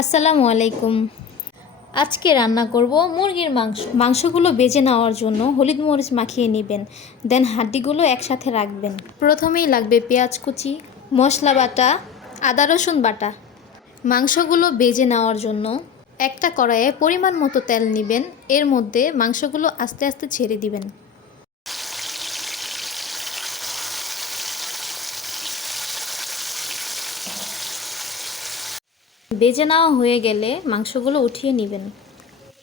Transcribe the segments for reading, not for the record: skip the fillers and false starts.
আসসালামু আলাইকুম। আজকে রান্না করব মুরগির মাংস। মাংসগুলো বেজে নেওয়ার জন্য হলুদ মরিচ মাখিয়ে নেবেন, দেন হাড্ডিগুলো একসাথে রাখবেন। প্রথমেই লাগবে পেঁয়াজ কুচি, মশলা বাটা, আদা রসুন বাটা। মাংসগুলো বেজে নেওয়ার জন্য একটা কড়াইয়ে পরিমাণ মতো তেল নেবেন, এর মধ্যে মাংসগুলো আস্তে আস্তে ছেড়ে দিবেন। বেজে নেওয়া হয়ে গেলে মাংসগুলো উঠিয়ে নেবেন।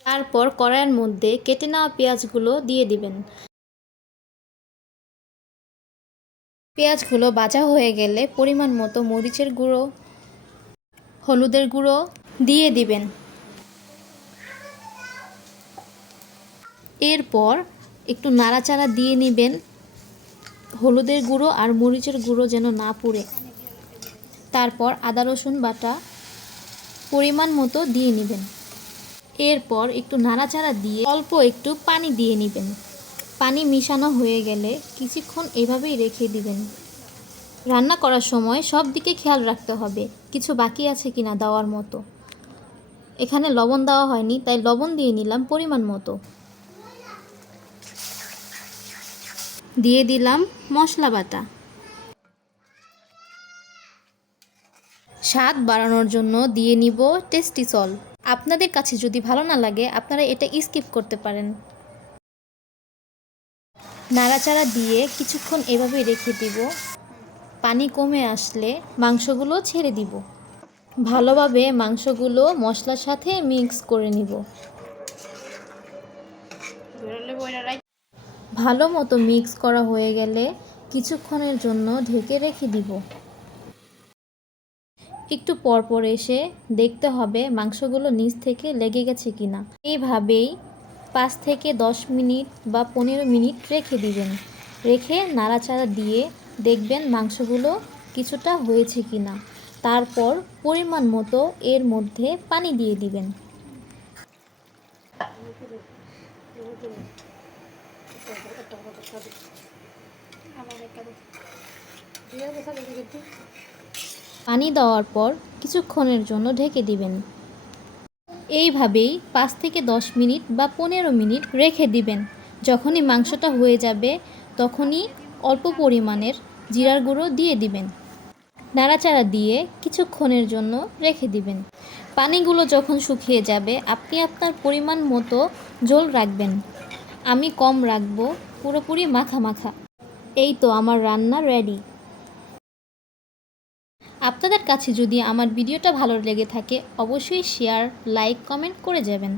তারপর কড়াইয়ের মধ্যে কেটে নেওয়া পেঁয়াজগুলো দিয়ে দিবেন। পেঁয়াজগুলো ভাজা হয়ে গেলে পরিমাণ মতো মরিচের গুঁড়ো, হলুদের গুঁড়ো দিয়ে দিবেন। এরপর একটু নাড়াচাড়া দিয়ে নেবেন, হলুদের গুঁড়ো আর মরিচের গুঁড়ো যেন না পুড়ে। তারপর আদা রসুন বাটা পরিমাণ মতো দিয়ে নেবেন। এরপর একটু নাড়াচাড়া দিয়ে অল্প একটু পানি দিয়ে নেবেন। পানি মিশানো হয়ে গেলে কিছুক্ষণ এভাবেই রেখে দিবেন। রান্না করার সময় সব দিকে খেয়াল রাখতে হবে কিছু বাকি আছে কিনা দেওয়ার মতো। এখানে লবণ দেওয়া হয়নি, তাই লবণ দিয়ে নিলাম পরিমাণ মতো। দিয়ে দিলাম মশলা বাটা। স্বাদ বাড়ানোর জন্য দিয়ে নিব টেস্টি সল্ট। আপনাদের কাছে যদি ভালো না লাগে আপনারা এটা স্কিপ করতে পারেন। নাড়াচাড়া দিয়ে কিছুক্ষণ এভাবে রেখে দিব। পানি কমে আসলে মাংসগুলো ছেড়ে দিব। ভালোভাবে মাংসগুলো মশলার সাথে মিক্স করে নিব। ভালো মতো মিক্স করা হয়ে গেলে কিছুক্ষণের জন্য ঢেকে রেখে দিব। একটু পরপর এসে দেখতে হবে মাংসগুলো নিচ থেকে লেগে গেছে কিনা। এইভাবেই 5 থেকে 10 মিনিট বা 15 মিনিট রেখে দিবেন। রেখে নাড়াচাড়া দিয়ে দেখবেন মাংসগুলো কিছুটা হয়েছে কিনা। তারপর পরিমাণ মতো এর মধ্যে পানি দিয়ে দিবেন। পানি দেওয়ার পর কিছুক্ষণের জন্য ঢেকে দিবেন। এইভাবেই 5 থেকে 10 মিনিট বা 15 মিনিট রেখে দিবেন। যখনই মাংসটা হয়ে যাবে তখনই অল্প পরিমাণের জিরার গুঁড়ো দিয়ে দিবেন। নাড়াচাড়া দিয়ে কিছুক্ষণের জন্য রেখে দিবেন। পানিগুলো যখন শুকিয়ে যাবে আপনি আপনার পরিমাণ মতো ঝোল রাখবেন। আমি কম রাখবো, পুরোপুরি মাখা মাখা। এই তো আমার রান্না রেডি। আপনাদের কাছে যদি আমার ভিডিওটা ভালো লেগে থাকে অবশ্যই শেয়ার, লাইক, কমেন্ট করে যাবেন।